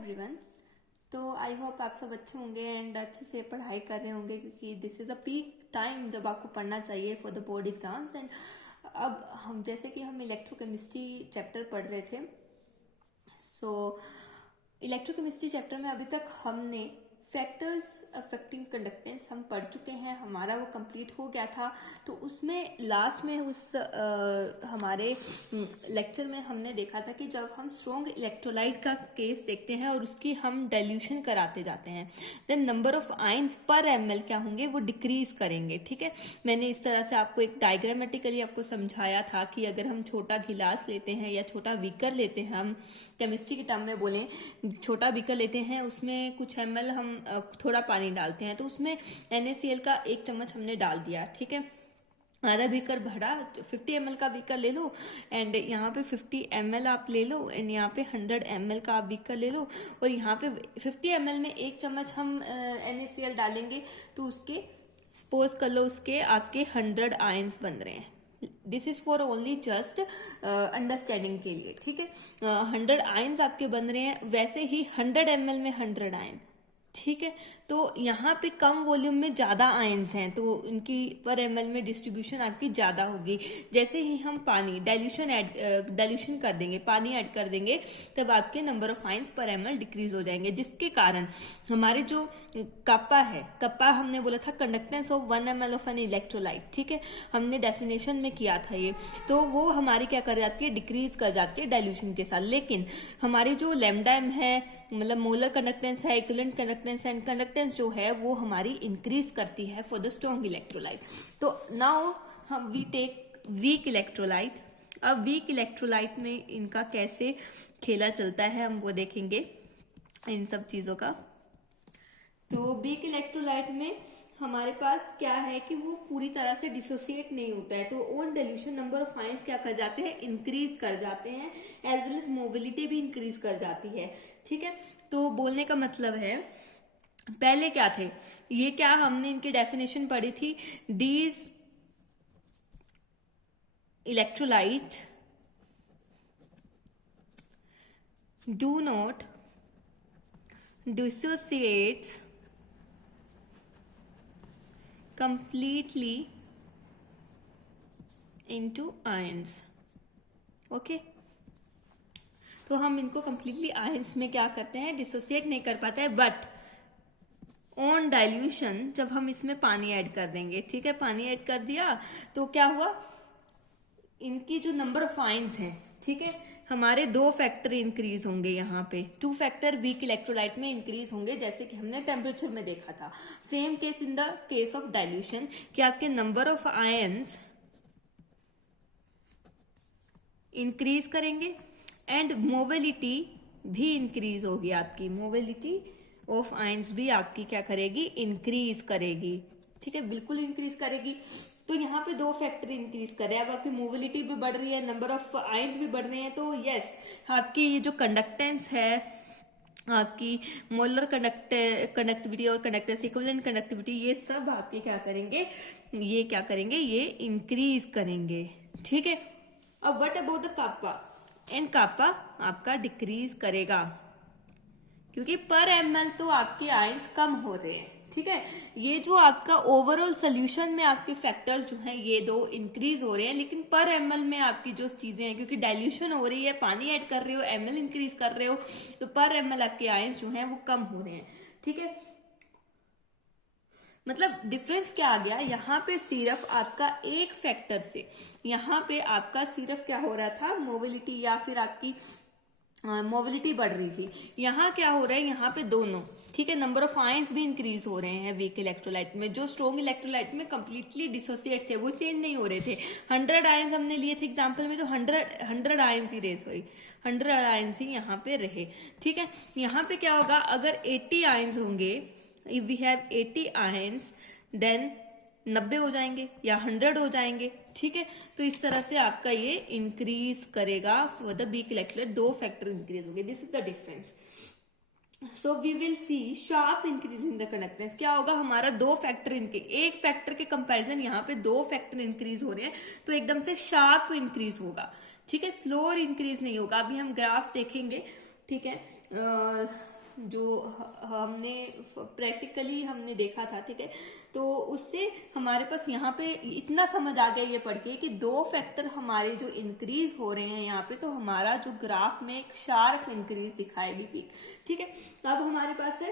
Everyone. तो I hope आप सब अच्छे होंगे एंड अच्छे से पढ़ाई कर रहे होंगे, क्योंकि this is a peak time जब आपको पढ़ना चाहिए for the board exams. And अब हम जैसे कि हम इलेक्ट्रोकेमिस्ट्री चैप्टर पढ़ रहे थे, सो इलेक्ट्रोकेमिस्ट्री चैप्टर में अभी तक हमने फैक्टर्स अफेक्टिंग कंडक्टेंस हम पढ़ चुके हैं, हमारा वो कंप्लीट हो गया था। तो उसमें लास्ट में हमारे लेक्चर में हमने देखा था कि जब हम स्ट्रॉन्ग इलेक्ट्रोलाइट का केस देखते हैं और उसकी हम डाइल्यूशन कराते जाते हैं, देन नंबर ऑफ आयंस पर ml क्या होंगे, वो डिक्रीज करेंगे। ठीक है, मैंने इस तरह से आपको एक डायग्रामेटिकली आपको समझाया था कि अगर हम छोटा गिलास लेते हैं या छोटा बीकर लेते हैं, हम केमिस्ट्री के टर्म में बोलें, छोटा बीकर लेते हैं, उसमें कुछ ml हम थोड़ा पानी डालते हैं, तो उसमें NaCl का 1 चम्मच हमने डाल दिया। ठीक है, आधा बीकर भरा, 50 ml का बीकर ले लो एंड यहाँ पे 50 ml आप ले लो एंड यहाँ पे 100 ml का आप बीकर ले लो, और यहाँ पे 50 ml में 1 चम्मच हम NaCl डालेंगे, तो उसके सपोज कर लो उसके आपके 100 आयंस बन रहे हैं। This is for only just understanding के लिए। ठीक है, 100 आयंस आपके बन रहे हैं, वैसे ही 100 ml में 100 आयन। ठीक है, तो यहाँ पे कम वॉल्यूम में ज़्यादा आयंस हैं, तो उनकी पर ml में डिस्ट्रीब्यूशन आपकी ज़्यादा होगी। जैसे ही हम पानी डाइल्यूशन कर देंगे, पानी ऐड कर देंगे, तब आपके नंबर ऑफ आयंस पर ml डिक्रीज हो जाएंगे, जिसके कारण हमारे जो कप्पा हमने बोला था conductance of 1 ml of an electrolyte. ठीक है, हमने डेफिनेशन में किया था ये, तो वो हमारी क्या कर जाती है, डिक्रीज कर जाती है डाइल्यूशन के साथ। लेकिन हमारी जो लैम्डा m है, मतलब मोलर कंडक्टेंस है, इक्विवेलेंट कंडक्टेंस एंड कंडक्टेंस जो है वो हमारी इंक्रीज करती है फॉर द स्ट्रॉन्ग इलेक्ट्रोलाइट। तो नाउ हम वी टेक वीक इलेक्ट्रोलाइट। अब वीक इलेक्ट्रोलाइट में इनका कैसे खेला चलता है हम वो देखेंगे, इन सब चीजों का। तो वीक इलेक्ट्रोलाइट में हमारे पास क्या है कि वो पूरी तरह से डिसोसिएट नहीं होता है, तो on dilution number of ions क्या कर जाते हैं, इंक्रीज कर जाते हैं, एज वेल एज मोबिलिटी भी इंक्रीज कर जाती है। ठीक है, तो बोलने का मतलब है, पहले क्या थे ये, क्या हमने इनकी डेफिनेशन पढ़ी थी, these electrolyte do not dissociates completely into ions। Okay, तो हम इनको completely ions में क्या करते हैं, डिसोसिएट नहीं कर पाते हैं, बट ऑन डाइल्यूशन जब हम इसमें पानी ऐड कर देंगे, ठीक है, पानी ऐड कर दिया तो क्या हुआ, इनकी जो नंबर ऑफ आयंस हैं, ठीक है, हमारे 2 फैक्टर इंक्रीज होंगे, यहाँ पे 2 फैक्टर वीक इलेक्ट्रोलाइट में इंक्रीज होंगे, जैसे कि हमने टेम्परेचर में देखा था। Same case in the case of dilution, कि आपके नंबर ऑफ आयंस इंक्रीज करेंगे एंड मोबिलिटी भी इंक्रीज होगी, आपकी मोबिलिटी ऑफ आयंस भी आपकी क्या करेगी, इंक्रीज करेगी। ठीक है, बिल्कुल इंक्रीज करेगी। तो यहाँ पे 2 फैक्टर इंक्रीज कर रहे हैं, अब आपकी मोबिलिटी भी बढ़ रही है, नंबर ऑफ आयंस भी बढ़ रहे हैं, तो यस, आपकी ये जो कंडक्टेंस है, आपकी मोलर कंडक्टिविटी और कंडक्टेंस, इक्विवेलेंट कंडक्टिविटी, ये सब आपके क्या करेंगे, ये इंक्रीज करेंगे। ठीक है, अब what about the kappa, and kappa आपका डिक्रीज करेगा, क्योंकि पर ml तो आपके आयंस कम हो रहे हैं। ठीक है, ये जो आपका ओवरऑल सोल्यूशन में आपके फैक्टर्स जो हैं ये 2 इंक्रीज हो रहे हैं, लेकिन पर ml में आपकी जो चीजें हैं, क्योंकि डाइल्यूशन हो रही है, पानी ऐड कर रहे हो, ml इंक्रीज कर रहे हो, तो पर ml आपके आयंस जो हैं वो कम हो रहे हैं। ठीक है, मतलब डिफरेंस क्या आ गया, यहाँ पे सिर्फ आपका एक फैक्टर से, यहाँ पे आपका सिर्फ क्या हो रहा था, मोबिलिटी या फिर आपकी मोबिलिटी बढ़ रही थी, यहाँ क्या हो रहा है, यहाँ पे दोनों, ठीक है, नंबर ऑफ आयंस भी इंक्रीज हो रहे हैं वीक इलेक्ट्रोलाइट में। जो स्ट्रॉन्ग इलेक्ट्रोलाइट में कंप्लीटली डिसोसिएट थे, वो चेंज नहीं हो रहे थे। 100 आयंस हमने लिए थे एग्जांपल में, तो 100 आयंस ही रहे, 100 आयंस ही यहाँ पे रहे। ठीक है, यहाँ पे क्या होगा, अगर 80 आयंस होंगे, if we have 80 ions, then 90 हो जाएंगे या 100 हो जाएंगे। ठीक है, तो इस तरह से आपका ये इंक्रीज करेगा for the weak electrolyte, 2 factor increase होंगे, this is the difference. So we will see sharp increase in the conductance. क्या होगा, हमारा 2 फैक्टर एक फैक्टर के कंपैरिजन यहाँ पे 2 फैक्टर इंक्रीज हो रहे हैं, तो एकदम से शार्प इंक्रीज होगा। ठीक है, स्लोअर इंक्रीज नहीं होगा। अभी हम ग्राफ देखेंगे, ठीक है, जो हमने प्रैक्टिकली हमने देखा था, ठीक है, तो उससे हमारे पास यहाँ पे इतना समझ आ गया ये पढ़ के कि दो फैक्टर हमारे जो इंक्रीज हो रहे हैं यहाँ पे, तो हमारा जो ग्राफ में एक शार्प इंक्रीज दिखाएगी पीक, ठीक है। अब हमारे पास है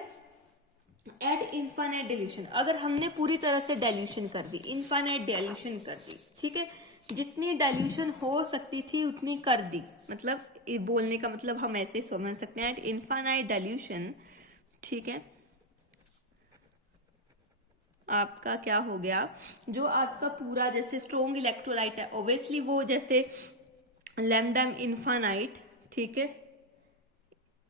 एट इनफाइनाइट डिल्यूशन। अगर हमने पूरी तरह से डाइल्यूशन कर दी, इनफाइनाइट डाइल्यूशन कर दी, ठीक है, जितनी डाइल्यूशन हो सकती थी उतनी कर दी, मतलब बोलने का मतलब हम ऐसे समझ सकते हैं एट इनफाइनाइट डाइल्यूशन, ठीक है, आपका क्या हो गया, जो आपका पूरा जैसे स्ट्रॉन्ग इलेक्ट्रोलाइट है, ऑब्वियसली वो जैसे लैम्डा इनफाइनाइट, ठीक है,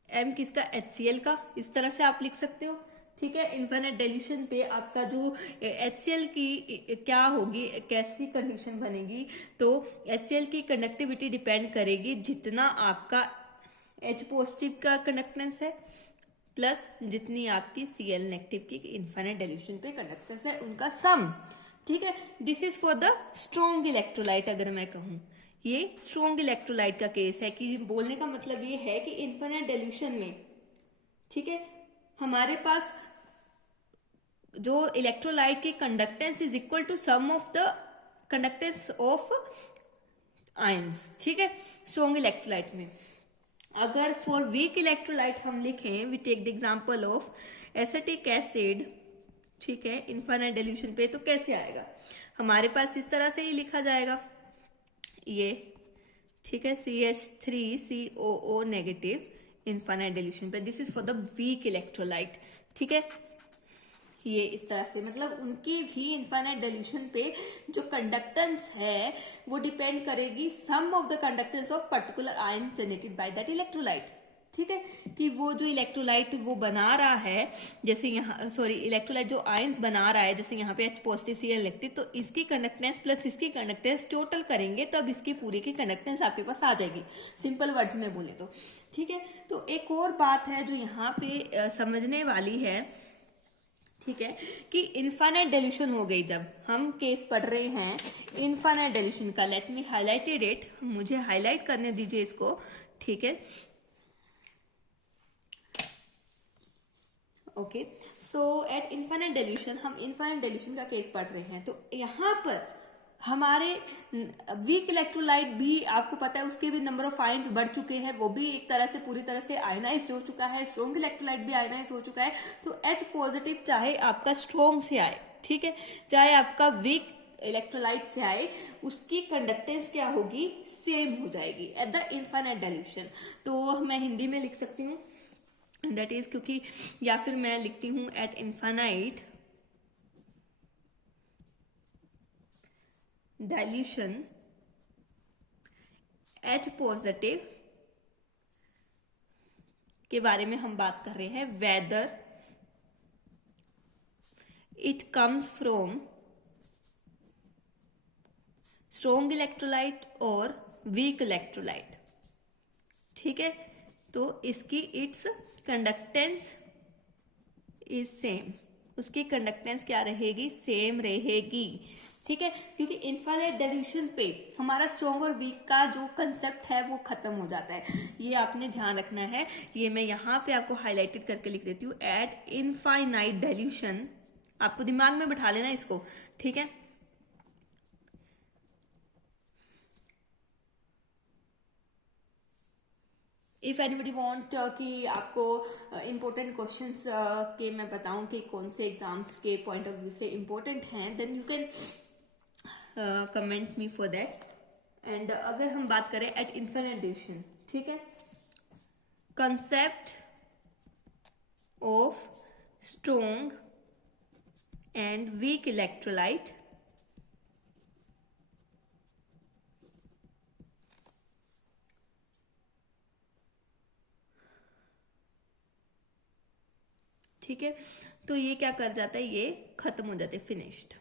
एम किसका, HCl का, इस तरह से आप लिख सकते हो, ठीक है। इनफाइनाइट डाइल्यूशन पे आपका जो HCl की क्या होगी, कैसी कंडीशन बनेगी, तो HCl की कंडक्टिविटी डिपेंड करेगी जितना आपका H पॉजिटिव का कंडक्टेंस है प्लस जितनी आपकी Cl नेगेटिव की इनफाइनाइट डाइल्यूशन पे कंडक्टेंस है, उनका सम, ठीक है। This is for the strong electrolyte. अगर मैं कहूँ ये स्ट्रॉन्ग इलेक्ट्रोलाइट का केस है, कि बोलने का मतलब ये है कि इनफाइनाइट डाइल्यूशन में, ठीक है, हमारे पास जो इलेक्ट्रोलाइट की conductance is equal to sum of the conductance of ions, ठीक है, स्ट्रॉन्ग इलेक्ट्रोलाइट में। अगर फॉर वीक इलेक्ट्रोलाइट हम लिखें, we take the example of acetic acid, ठीक है, इनफाइनाइट डाइल्यूशन पे, तो कैसे आएगा हमारे पास, इस तरह से ही लिखा जाएगा ये, ठीक है, CH3COO नेगेटिव इनफाइनाइट डाइल्यूशन पे, this is for the weak electrolyte, ठीक है। ये इस तरह से, मतलब उनकी भी इनफाइनाइट डाइल्यूशन पे जो कंडक्टेंस है वो डिपेंड करेगी sum of the conductance of particular ion presented by that electrolyte, ठीक है, कि वो जो इलेक्ट्रोलाइट वो बना रहा है, जैसे यहाँ सॉरी इलेक्ट्रोलाइट जो आयंस बना रहा है, जैसे यहाँ पे H पॉजिटिव Cl नेगेटिव, तो इसकी कंडक्टेंस प्लस इसकी कंडक्टेंस टोटल करेंगे तब इसकी पूरी की कंडक्टेंस आपके पास आ जाएगी, सिंपल वर्ड्स में बोले तो, ठीक है। तो एक और बात है जो यहाँ पे समझने वाली है, ठीक है, कि इनफाइनाइट डाइल्यूशन हो गई, जब हम केस पढ़ रहे हैं इनफाइनाइट डाइल्यूशन का, लेट मी हाईलाइटेड इट, मुझे हाईलाइट करने दीजिए इसको, ठीक है, ओके। सो एट इनफाइनाइट डाइल्यूशन, हम इनफाइनाइट डाइल्यूशन का केस पढ़ रहे हैं, तो यहाँ पर हमारे वीक इलेक्ट्रोलाइट भी आपको पता है उसके भी नंबर ऑफ आयन्स बढ़ चुके हैं, वो भी एक तरह से पूरी तरह से आयनाइज्ड हो चुका है, स्ट्रॉन्ग इलेक्ट्रोलाइट भी आयनाइज हो चुका है, तो H पॉजिटिव चाहे आपका स्ट्रॉन्ग से आए, ठीक है, चाहे आपका वीक इलेक्ट्रोलाइट से आए, उसकी कंडक्टेंस क्या होगी, सेम हो जाएगी एट द इनफाइनाइट डाइल्यूशन। तो मैं हिंदी में लिख सकती हूँ, दैट इज, क्योंकि या फिर मैं लिखती हूँ eight infinite dilution H positive के बारे में हम बात कर रहे हैं, whether it comes from strong electrolyte और वीक इलेक्ट्रोलाइट, ठीक है, तो इसकी इट्स कंडक्टेंस इज सेम, उसकी कंडक्टेंस क्या रहेगी, सेम रहेगी, ठीक है, क्योंकि इनफाइनाइट डाइल्यूशन पे हमारा स्ट्रॉन्ग और वीक का जो कंसेप्ट है वो खत्म हो जाता है, ये आपने ध्यान रखना है। ये मैं यहाँ पे आपको हाईलाइटेड करके लिख देती हूँ, एट इनफाइनाइट डाइल्यूशन, आपको दिमाग में बैठा लेना इसको, ठीक है। इफ एनीबडी वांट कि आपको इम्पोर्टेंट क्वेश्चंस के मैं बताऊं कि कौन से एग्जाम्स के पॉइंट ऑफ व्यू से इम्पोर्टेंट हैं, then you can comment me for that. And अगर हम बात करें एट इनफाइनाइट डाइल्यूशन, ठीक है, concept of strong and weak electrolyte, ठीक है, तो ये क्या कर जाता है, ये खत्म हो जाते, फिनिश्ड,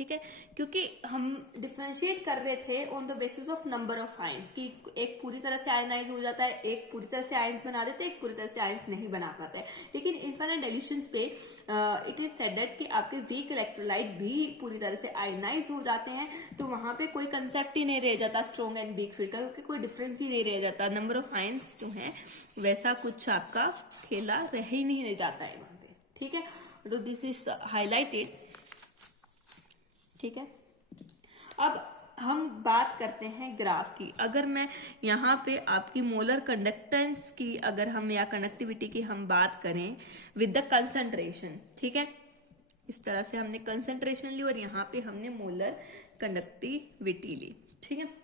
ठीक है, क्योंकि हम डिफरेंशिएट कर रहे थे on the basis of number of ions कि एक पूरी तरह से आयनाइज हो जाता है, एक पूरी तरह से आयंस बना देते हैं, एक पूरी तरह से आयंस नहीं बना पाता है। लेकिन इनफाइनाइट डाइल्यूशंस पे इट इज सेड दैट कि आपके वीक इलेक्ट्रोलाइट भी पूरी तरह से आयनाइज हो जाते हैं, तो वहां पे कोई कंसेप्ट ही नहीं रह जाता स्ट्रॉन्ग एंड वीक फील्ड का, क्योंकि कोई डिफरेंस ही नहीं रह जाता, नंबर ऑफ आयंस जो है वैसा कुछ आपका खेला रह ही नहीं रह जाता है वहां पे, ठीक है। तो दिस इज हाईलाइटेड, ठीक है। अब हम बात करते हैं ग्राफ की। अगर मैं यहाँ पे आपकी मोलर कंडक्टेंस की अगर हम या कंडक्टिविटी की हम बात करें विद द कंसंट्रेशन, ठीक है, इस तरह से हमने कंसंट्रेशन ली और यहाँ पे हमने मोलर कंडक्टिविटी ली, ठीक है।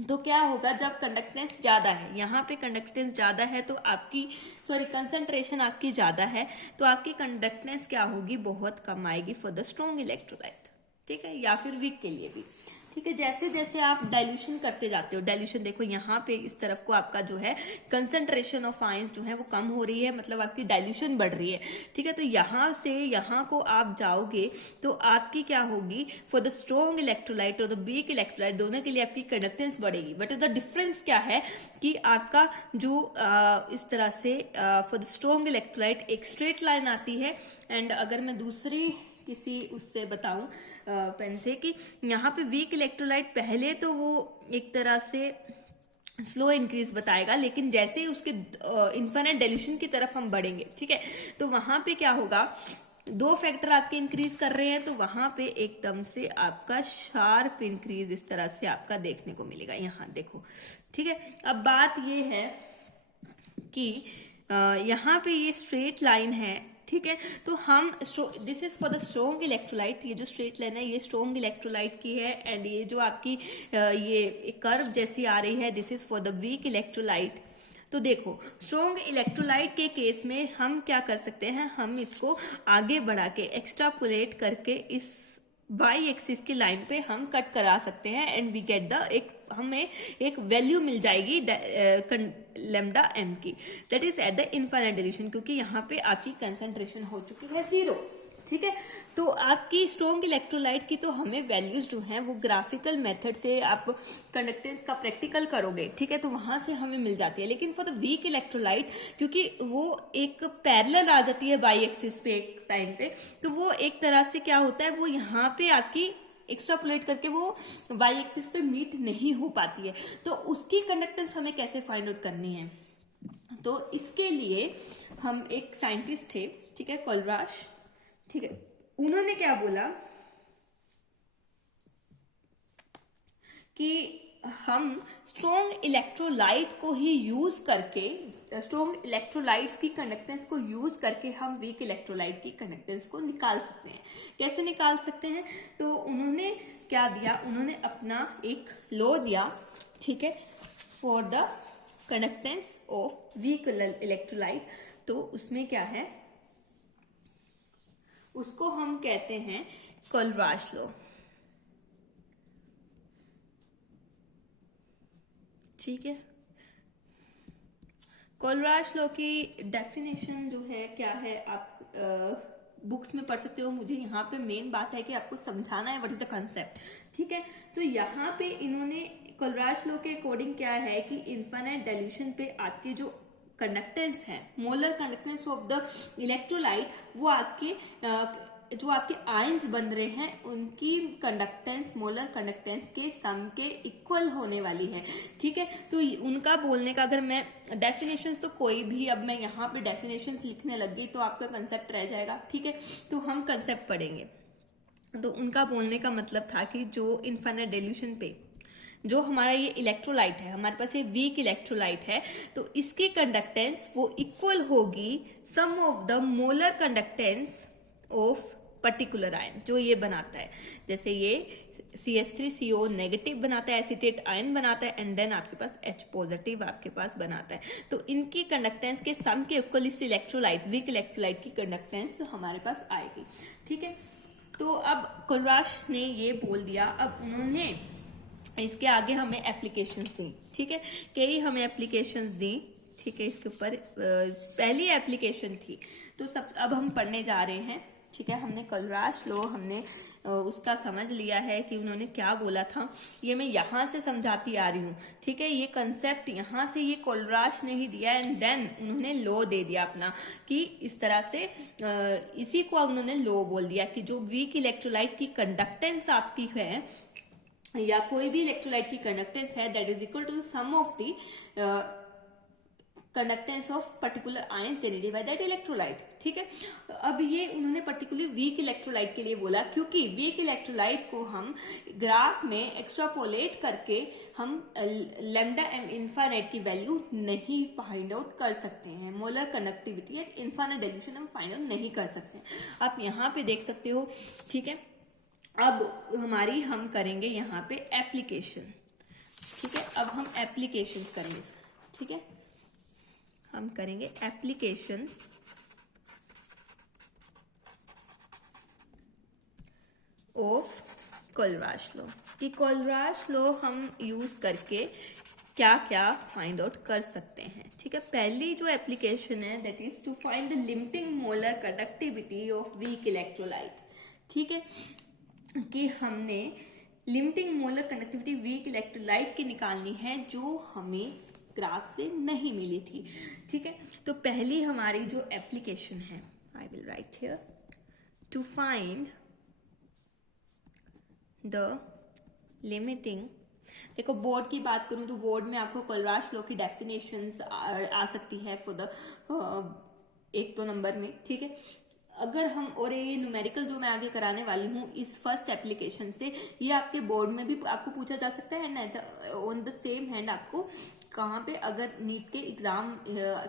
तो क्या होगा जब कंडक्टेंस ज्यादा है, यहाँ पे कंडक्टेंस ज्यादा है तो आपकी कंसंट्रेशन आपकी ज्यादा है तो आपकी कंडक्टेंस क्या होगी, बहुत कम आएगी फॉर द स्ट्रॉन्ग इलेक्ट्रोलाइट, ठीक है, या फिर वीक के लिए भी, ठीक है। जैसे जैसे आप डाइल्यूशन करते जाते हो, डाइल्यूशन देखो यहाँ पे इस तरफ को आपका जो है कंसंट्रेशन ऑफ आयंस जो है वो कम हो रही है, मतलब आपकी डाइल्यूशन बढ़ रही है, ठीक है। तो यहाँ से यहाँ को आप जाओगे तो आपकी क्या होगी, फॉर द स्ट्रॉन्ग इलेक्ट्रोलाइट और द वीक इलेक्ट्रोलाइट दोनों के लिए आपकी कंडक्टेंस बढ़ेगी, बट द डिफरेंस क्या है कि आपका जो इस तरह से फॉर द स्ट्रॉन्ग इलेक्ट्रोलाइट एक स्ट्रेट लाइन आती है, एंड अगर मैं दूसरी किसी उससे बताऊं पेन से कि यहाँ पे वीक इलेक्ट्रोलाइट पहले तो वो एक तरह से स्लो इंक्रीज बताएगा, लेकिन जैसे ही उसके इन्फिनिट डाइल्यूशन की तरफ हम बढ़ेंगे, ठीक है, तो वहां पे क्या होगा, दो फैक्टर आपके इंक्रीज कर रहे हैं तो वहां पे एकदम से आपका शार्प इंक्रीज इस तरह से आपका देखने को मिलेगा, यहाँ देखो, ठीक है। अब बात ये है कि यहाँ पे ये स्ट्रेट लाइन है, ठीक है, तो हम this is for the strong electrolyte, ये जो स्ट्रेट लाइन है ये स्ट्रॉन्ग इलेक्ट्रोलाइट की है, एंड ये जो आपकी ये कर्व जैसी आ रही है this is for the weak electrolyte. तो देखो स्ट्रॉन्ग इलेक्ट्रोलाइट के केस में हम क्या कर सकते हैं, हम इसको आगे बढ़ा के एक्स्ट्रापोलेट करके इस वाई एक्सिस की लाइन पे हम कट करा सकते हैं, एंड वी गेट द हमें एक वैल्यू मिल जाएगी लैम्डा एम की, that is at the infinite dilution, क्योंकि यहाँ पे आपकी कंसंट्रेशन हो चुकी है 0, ठीक है। तो आपकी स्ट्रॉन्ग इलेक्ट्रोलाइट की तो हमें वैल्यूज जो हैं वो ग्राफिकल मेथड से आप कंडक्टेंस का प्रैक्टिकल करोगे, ठीक है, तो वहां से हमें मिल जाती है। लेकिन फॉर द वीक इलेक्ट्रोलाइट क्योंकि वो एक पैरेलल आ जाती है वाई एक्सिस पे एक टाइम पे, तो वो एक तरह से क्या होता है, वो यहाँ पे आपकी एक्स्ट्रापोलेट करके वो वाई एक्सिस पे मीट नहीं हो पाती है, तो उसकी कंडक्टेंस हमें कैसे फाइंड आउट करनी है। तो इसके लिए हम एक साइंटिस्ट थे, ठीक है, कोलराश, ठीक है, उन्होंने क्या बोला कि हम स्ट्रॉन्ग इलेक्ट्रोलाइट को ही यूज करके, स्ट्रॉन्ग इलेक्ट्रोलाइट्स की कंडक्टेंस को यूज करके हम वीक इलेक्ट्रोलाइट की कंडक्टेंस को निकाल सकते हैं। कैसे निकाल सकते हैं, तो उन्होंने क्या दिया, उन्होंने अपना एक लॉ दिया, ठीक है, for the conductance of weak electrolyte. तो उसमें क्या है, उसको हम कहते हैं कोलराश लॉ, ठीक है। कोलराश लॉ की डेफिनेशन जो है क्या है, आप बुक्स में पढ़ सकते हो, मुझे यहाँ पे मेन बात है कि आपको समझाना है व्हाट इज द कंसेप्ट, ठीक है। तो यहाँ पे इन्होंने कोलराश लॉ के अकॉर्डिंग क्या है कि इनफाइनाइट डाइल्यूशन पे आपकी जो कंडक्टेंस है, molar conductance of the electrolyte, वो आपके जो आपके आयंस बन रहे हैं उनकी कंडक्टेंस मोलर कंडक्टेंस के सम के इक्वल होने वाली है, ठीक है। तो उनका बोलने का अगर मैं डेफिनेशंस, तो कोई भी अब मैं यहाँ पे डेफिनेशंस लिखने लग गई तो आपका कंसेप्ट रह जाएगा, ठीक है, तो हम कंसेप्ट पढ़ेंगे। तो उनका बोलने का मतलब था कि जो इनफाइनाइट डाइल्यूशन पे जो हमारा ये इलेक्ट्रोलाइट है, हमारे पास ये वीक इलेक्ट्रोलाइट है, तो इसकी कंडक्टेंस वो इक्वल होगी sum of the molar conductance of particular ion जो ये बनाता है। जैसे ये CH3CO नेगेटिव बनाता है, एसीटेट आयन बनाता है, एंड देन आपके पास H पॉजिटिव आपके पास बनाता है। तो इनकी कंडक्टेंस के सम के इक्वल इस इलेक्ट्रोलाइट, वीक इलेक्ट्रोलाइट की कंडक्टेंस हमारे पास आएगी, ठीक है। तो अब कोलराश ने ये बोल दिया, अब उन्होंने इसके आगे हमें एप्लीकेशंस दी, ठीक है, कई हमें एप्लीकेशंस दी, ठीक है। इसके ऊपर पहली एप्लीकेशन थी, तो अब हम पढ़ने जा रहे हैं ठीक है, हमने कोलराश लॉ हमने उसका समझ लिया है कि उन्होंने क्या बोला था। ये मैं यहाँ से समझाती आ रही हूँ, ठीक है। ये कंसेप्ट यहाँ से ये कोलराश ने ही दिया एंड देन उन्होंने लॉ दे दिया अपना कि इस तरह से इसी को उन्होंने लॉ बोल दिया कि जो वीक इलेक्ट्रोलाइट की कंडक्टेंस आपकी है या कोई भी इलेक्ट्रोलाइट की कंडक्टेंस है that is equal to sum of the conductance of particular ions generated by that electrolyte, ठीक है। अब ये उन्होंने पर्टिकुलरली वीक इलेक्ट्रोलाइट के लिए बोला क्योंकि वीक इलेक्ट्रोलाइट को हम ग्राफ में एक्सट्रापोलेट करके हम लैम्डा एम इनफाइनाइट की वैल्यू नहीं फाइंड आउट कर सकते हैं। Molar conductivity eight infinite dilution हम फाइंड आउट नहीं कर सकते हैं। आप यहाँ पे देख सकते हो, ठीक है। अब हमारी हम करेंगे यहाँ पे एप्लीकेशन, ठीक है। अब हम एप्लीकेशंस करेंगे, ठीक है। हम करेंगे एप्लीकेशंस ऑफ कोलराश लॉ कि कोलराश लॉ हम यूज करके क्या क्या फाइंड आउट कर सकते हैं, ठीक है। पहली जो एप्लीकेशन है that is to find the limiting molar conductivity of weak electrolyte, ठीक है। कि हमने limiting molar conductivity weak electrolyte की निकालनी है जो हमें ग्राफ से नहीं मिली थी, ठीक है। तो पहली हमारी जो एप्लीकेशन है, I will write here to find the limiting. देखो बोर्ड की बात करूं तो बोर्ड में आपको कोलराश लॉ की डेफिनेशंस आ सकती है फॉर द 1-2 नंबर में, ठीक है। अगर हम और ये न्यूमेरिकल जो मैं आगे कराने वाली हूँ इस फर्स्ट एप्लीकेशन से, ये आपके बोर्ड में भी आपको पूछा जा सकता है ऑन द सेम हैंड आपको कहाँ पे अगर नीट के एग्जाम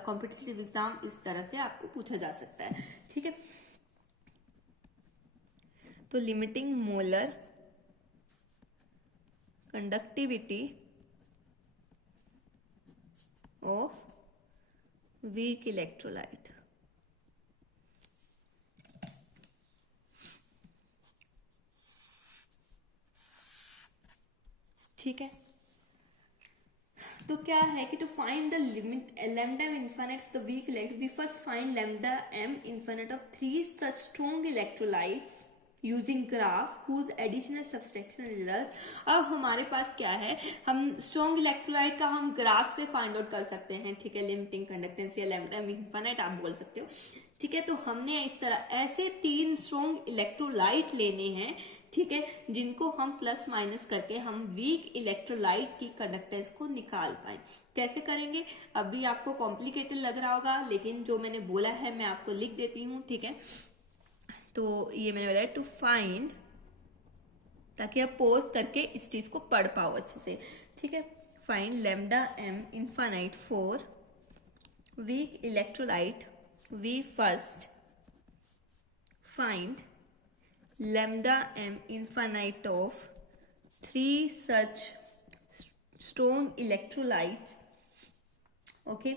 कॉम्पिटिटिव एग्जाम इस तरह से आपको पूछा जा सकता है, ठीक है। तो limiting molar conductivity of weak electrolyte, ठीक है। तो क्या है कि to find the limit lambda M infinite of the weak electrolyte we first find lambda M infinite of 3 such strong electrolytes using graph whose addition and subtraction result. अब हमारे पास क्या है, हम स्ट्रॉन्ग इलेक्ट्रोलाइट का हम ग्राफ से find out कर सकते हैं, ठीक है। लिमिटिंग कंडक्टेंस या लैम्डा एम इनफाइनाइट आप बोल सकते हो, ठीक है। तो हमने इस तरह ऐसे 3 स्ट्रॉन्ग इलेक्ट्रोलाइट लेने हैं, ठीक है, जिनको हम प्लस माइनस करके हम वीक इलेक्ट्रोलाइट की कंडक्टेंस को निकाल पाए। कैसे करेंगे अभी आपको कॉम्प्लिकेटेड लग रहा होगा, लेकिन जो मैंने बोला है मैं आपको लिख देती हूँ, ठीक है। तो ये मैंने बोला टू फाइंड, ताकि आप पॉज करके इस चीज को पढ़ पाओ अच्छे से, ठीक है। Find lambda M infinite for weak electrolyte, we first find lambda m infinite of 3 such strong electrolytes, okay,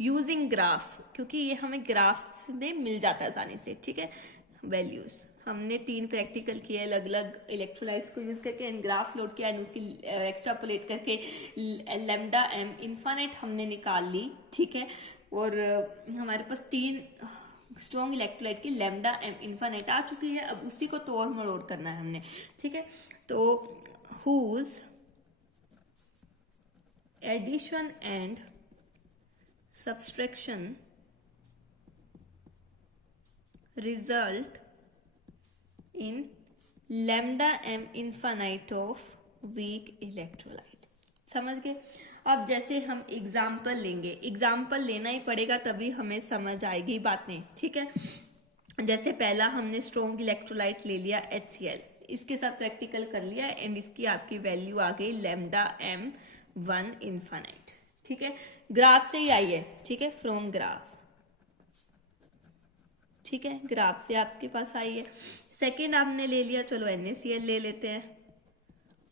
using graph, क्योंकि ये हमें ग्राफ में मिल जाता है आसानी से, ठीक है। वैल्यूज हमने 3 प्रैक्टिकल किए अलग अलग इलेक्ट्रोलाइट्स को यूज करके एंड ग्राफ लोड किया एंड उसकी एक्स्ट्रापोलेट करके लैम्डा एम इनफाइनाइट हमने निकाल ली, ठीक है। और हमारे पास 3 स्ट्रॉन्ग इलेक्ट्रोलाइट की लैम्डा एम इनफाइनाइट आ चुकी है। अब उसी को तोड़ मरोड़ करना है हमने, ठीक है। तो whose addition and subtraction result in lambda M infinite of weak electrolyte. समझ गए। अब जैसे हम एग्जाम्पल लेंगे, एग्जाम्पल लेना ही पड़ेगा तभी हमें समझ आएगी बातें, ठीक है। जैसे पहला हमने स्ट्रॉन्ग इलेक्ट्रोलाइट ले लिया HCl, इसके साथ प्रैक्टिकल कर लिया एंड इसकी आपकी वैल्यू आ गई लैम्डा m1 इनफाइनाइट, ठीक है। ग्राफ से ही आई है, ठीक है, फ्रॉम ग्राफ, ठीक है, ग्राफ से आपके पास आई है। सेकेंड आपने ले लिया, चलो NaCl ले लेते हैं,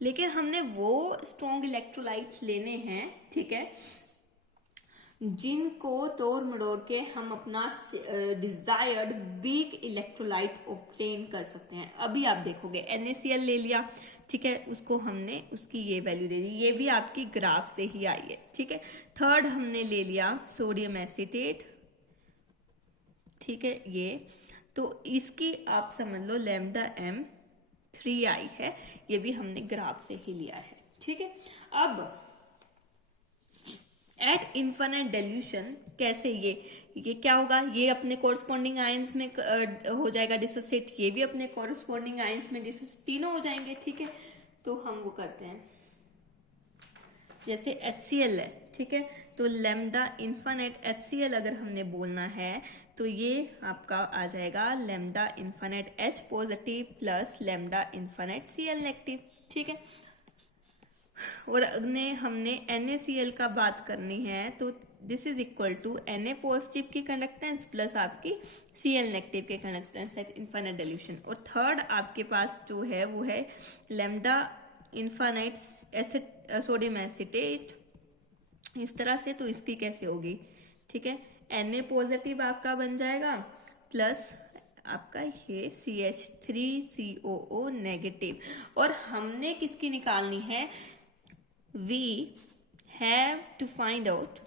लेकिन हमने वो स्ट्रॉन्ग इलेक्ट्रोलाइट्स लेने हैं, ठीक है, जिनको तोड़ मड़ोड़ के हम अपना डिजायर्ड वीक इलेक्ट्रोलाइट ऑब्टेन कर सकते हैं। अभी आप देखोगे NaCl ले लिया, ठीक है, उसको हमने उसकी ये वैल्यू दे दी, ये भी आपकी ग्राफ से ही आई है, ठीक है। थर्ड हमने ले लिया सोडियम एसीटेट, ठीक है, ये तो इसकी आप समझ लो लैम्डा m 3i है, ये भी हमने ग्राफ से ही लिया है, ठीक है। अब एट इन्फिनिट डिल्यूशन कैसे, ये क्या होगा, ये अपने कोरस्पॉन्डिंग आयंस में हो जाएगा डिसोसिएट, ये भी अपने कोरस्पॉन्डिंग आयंस में डिसोसिएट, तीनों हो जाएंगे, ठीक है। तो हम वो करते हैं, जैसे HCl है, ठीक है, तो लैम्डा इन्फिनिट HCl अगर हमने बोलना है तो ये आपका आ जाएगा lambda infinite H positive plus lambda infinite Cl negative, ठीक है। और अगले हमने NaCl का बात करनी है तो this is equal to Na positive की कंडक्टेंस प्लस आपकी Cl नेगेटिव के कंडक्टेंस एट इन्फिनिट डिल्यूशन। और थर्ड आपके पास जो है वो है लैम्डा इन्फिनिट सोडियम एसिटेट, इस तरह से। तो इसकी कैसे होगी, ठीक है, Na पॉजिटिव आपका बन जाएगा प्लस आपका ये CH3COO नेगेटिव। और हमने किसकी निकालनी है, we have to find out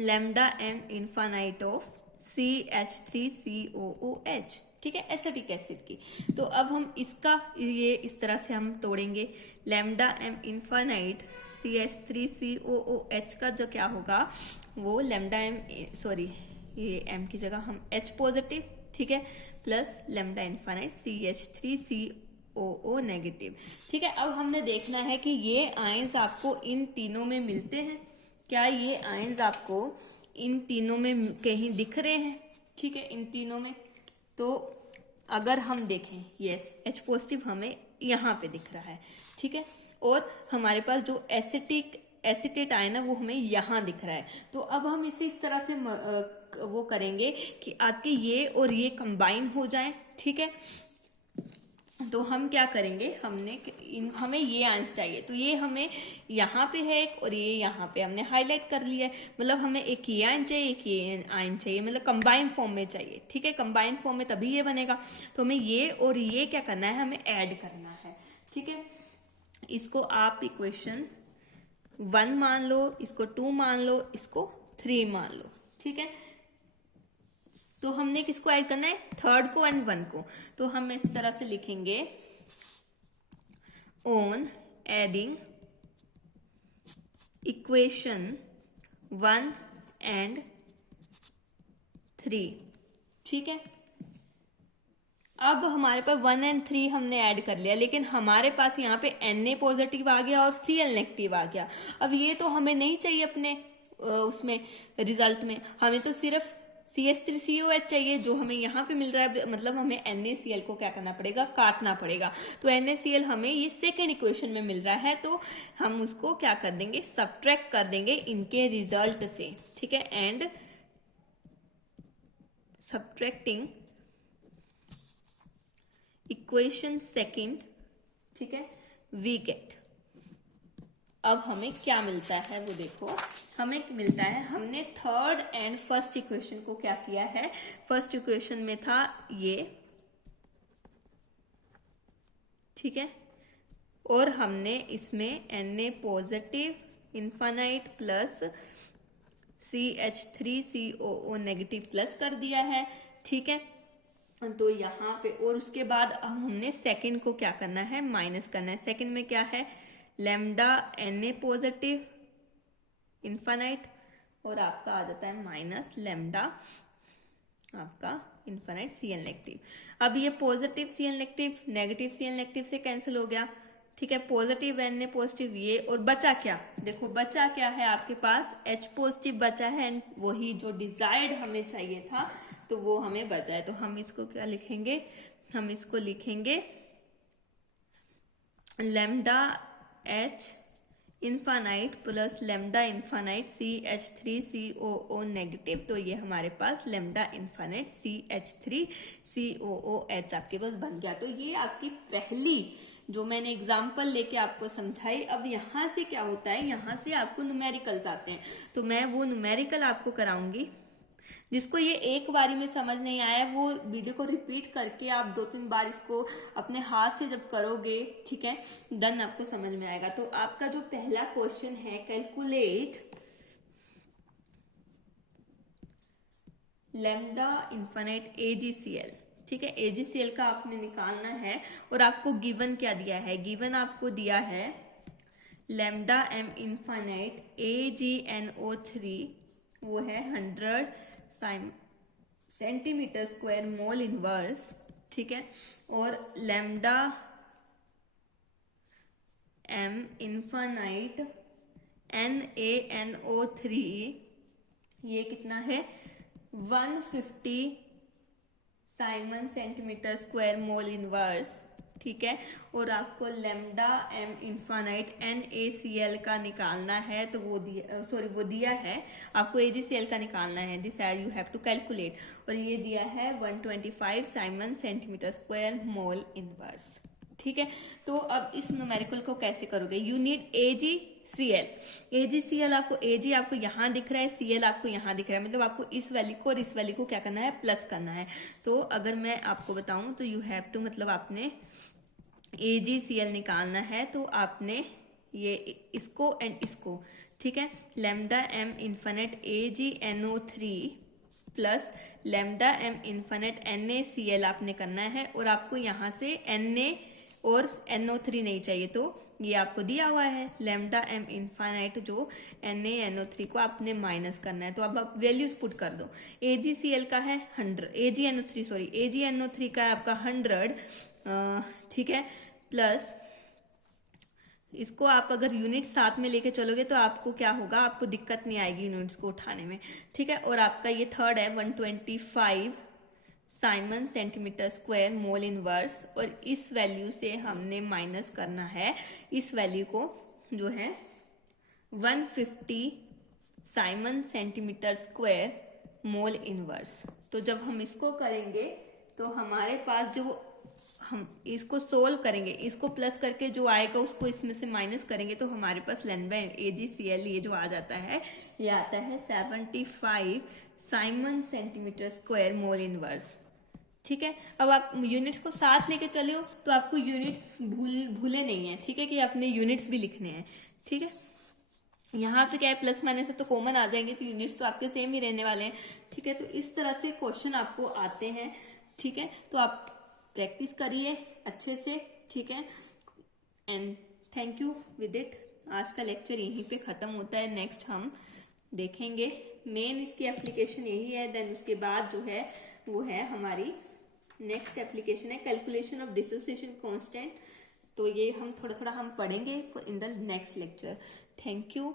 lambda m infinite of CH3COOH, ठीक है, एसिटिक एसिड की। तो अब हम इसका ये इस तरह से हम तोड़ेंगे, लैम्डा m इन्फिनाइट CH3COOH का जो क्या होगा वो लैम्डा m, सॉरी ये m की जगह हम H पॉजिटिव, ठीक है, plus lambda infinite CH3COO negative, ठीक है। अब हमने देखना है कि ये आयंस आपको इन तीनों में मिलते हैं, क्या ये आयंस आपको इन तीनों में कहीं दिख रहे हैं, ठीक है, इन तीनों में। तो अगर हम देखें, यस H पॉजिटिव हमें यहाँ पे दिख रहा है, ठीक है, और हमारे पास जो एसिटेट आयन है वो हमें यहाँ दिख रहा है। तो अब हम इसे इस तरह से वो करेंगे कि आपके ये और ये कंबाइन हो जाएं, ठीक है। तो हम क्या करेंगे, हमें ये आयंस चाहिए, तो ये हमें यहाँ पे है एक और ये यहाँ पे हमने हाईलाइट कर लिया है, मतलब हमें एक ये आयन चाहिए, एक ये आयन चाहिए, मतलब कंबाइन फॉर्म में चाहिए, ठीक है। कंबाइन फॉर्म में तभी ये बनेगा, तो हमें ये और ये क्या करना है, हमें ऐड करना है, ठीक है। इसको आप इक्वेशन 1 मान लो, इसको 2 मान लो, इसको 3 मान लो, ठीक है। तो हमने किसको ऐड करना है, थर्ड को एंड 1 को। तो हम इस तरह से लिखेंगे, ऑन एडिंग इक्वेशन 1 एंड 3, ठीक है। अब हमारे पास 1 एंड 3 हमने ऐड कर लिया, लेकिन हमारे पास यहाँ पे Na पॉजिटिव आ गया और Cl नेगेटिव आ गया। अब ये तो हमें नहीं चाहिए अपने उसमें रिजल्ट में, हमें तो सिर्फ CH3COH चाहिए जो हमें यहाँ पे मिल रहा है, मतलब हमें NaCl को क्या करना पड़ेगा, काटना पड़ेगा। तो NaCl हमें ये सेकेंड इक्वेशन में मिल रहा है, तो हम उसको क्या कर देंगे, सब्ट्रैक्ट कर देंगे इनके रिजल्ट से, ठीक है। एंड सब्ट्रैक्टिंग इक्वेशन सेकेंड, ठीक है, वी गेट। अब हमें क्या मिलता है वो देखो, हमें मिलता है, हमने थर्ड एंड फर्स्ट इक्वेशन को क्या किया है, फर्स्ट इक्वेशन में था ये, ठीक है, और हमने इसमें Na positive infinite plus CH3COO negative plus कर दिया है, ठीक है। तो यहाँ पे और उसके बाद हमने सेकंड को क्या करना है, माइनस करना है। सेकंड में क्या है, लैम्डा Na पॉजिटिव इन्फिनाइट और आपका आ जाता है माइनस लैम्डा आपका इन्फिनाइट Cl नेगेटिव। अब ये positive Cl negative negative Cl negative से कैंसिल हो गया, ठीक है, पॉजिटिव Na पॉजिटिव ये, और बचा क्या, देखो बचा क्या है आपके पास, H पॉजिटिव बचा है, वही जो डिजायर्ड हमें चाहिए था तो वो हमें बचा है। तो हम इसको क्या लिखेंगे, हम इसको लिखेंगे lambda H infinite plus lambda infinite CH3COO negative. तो ये हमारे पास लैम्डा इन्फिनाइट CH3COOH आपके पास बन गया। तो ये आपकी पहली जो मैंने एग्जाम्पल लेके आपको समझाई। अब यहाँ से क्या होता है, यहाँ से आपको न्यूमेरिकल्स आते हैं, तो मैं वो न्यूमेरिकल आपको कराऊंगी। जिसको ये एक बारी में समझ नहीं आया वो वीडियो को रिपीट करके आप 2-3 बार इसको अपने हाथ से जब करोगे, ठीक है, देन आपको समझ में आएगा। तो आपका जो पहला क्वेश्चन है, कैलकुलेट लेमडा इन्फिनिट AGCL, ठीक है। AGCL का आपने निकालना है और आपको गिवन क्या दिया है, गिवन आपको दिया है लेमडा m इन्फिनिट AgNO3, वो है 100 सेंटीमीटर स्क्वायर मोल इनवर्स, ठीक है। और लेमडा m इन्फिनिट NaNO3, ये कितना है 150 Simon centimetre square mole inverse, ठीक है। और आपको लेमडा m इन्फिनिट NaCl का निकालना है, तो वो दिया है आपको AgCl का निकालना है, this are you have to calculate, और ये दिया है 125 siemens centimetre square mole inverse, ठीक है। तो अब इस न्यूमेरिकल को कैसे करोगे, यू नीड AgCl आपको Ag आपको यहाँ दिख रहा है, Cl आपको यहाँ दिख रहा है, मतलब आपको इस वैल्यू को और इस वैल्यू को क्या करना है, प्लस करना है। तो अगर मैं आपको बताऊं तो यू हैव टू, मतलब आपने AgCl निकालना है तो आपने ये इसको एंड इसको, ठीक है, lambda m infinite AgNO3 plus lambda m infinite NaCl आपने करना है, और आपको यहाँ से Na और NO3 नहीं चाहिए, तो ये आपको दिया हुआ है लेमडा m इन्फिनिट जो NaNO3 को आपने माइनस करना है, तो अब आप वैल्यूज पुट कर दो। AgCl का है 100, AgNO3 का है आपका 100, ठीक है, प्लस इसको आप अगर यूनिट साथ में लेके चलोगे तो आपको क्या होगा, आपको दिक्कत नहीं आएगी यूनिट्स को उठाने में, ठीक है। और आपका ये थर्ड है 125 siemens centimetre square mole inverse, और इस वैल्यू से हमने माइनस करना है इस वैल्यू को जो है 150 Simon centimetre square mole inverse. तो जब हम इसको करेंगे तो हमारे पास जो हम इसको सोल्व करेंगे, इसको प्लस करके जो आएगा उसको इसमें से माइनस करेंगे, तो हमारे पास लेमडा AgCl ये जो आ जाता है, ये आता है 75 Simon centimetre square mole inverse, ठीक है। अब आप यूनिट्स को साथ लेके चले हो तो आपको यूनिट्स भूले नहीं है, ठीक है, कि आपने यूनिट्स भी लिखने हैं, ठीक है। यहाँ पे क्या है, प्लस माइनस है तो कॉमन आ जाएंगे, तो यूनिट्स तो आपके सेम ही रहने वाले हैं, ठीक है। तो इस तरह से क्वेश्चन आपको आते हैं, ठीक है। तो आप प्रैक्टिस करिए अच्छे से, ठीक है। And thank you with it, आज का लेक्चर यहीं पे ख़त्म होता है, नेक्स्ट हम देखेंगे मेन इसकी एप्लीकेशन यही है, देन उसके बाद जो है वो है हमारी नेक्स्ट एप्लीकेशन है कैलकुलेशन ऑफ डिसोसिएशन कांस्टेंट, तो ये हम थोड़ा थोड़ा हम पढ़ेंगे in the next lecture. Thank you.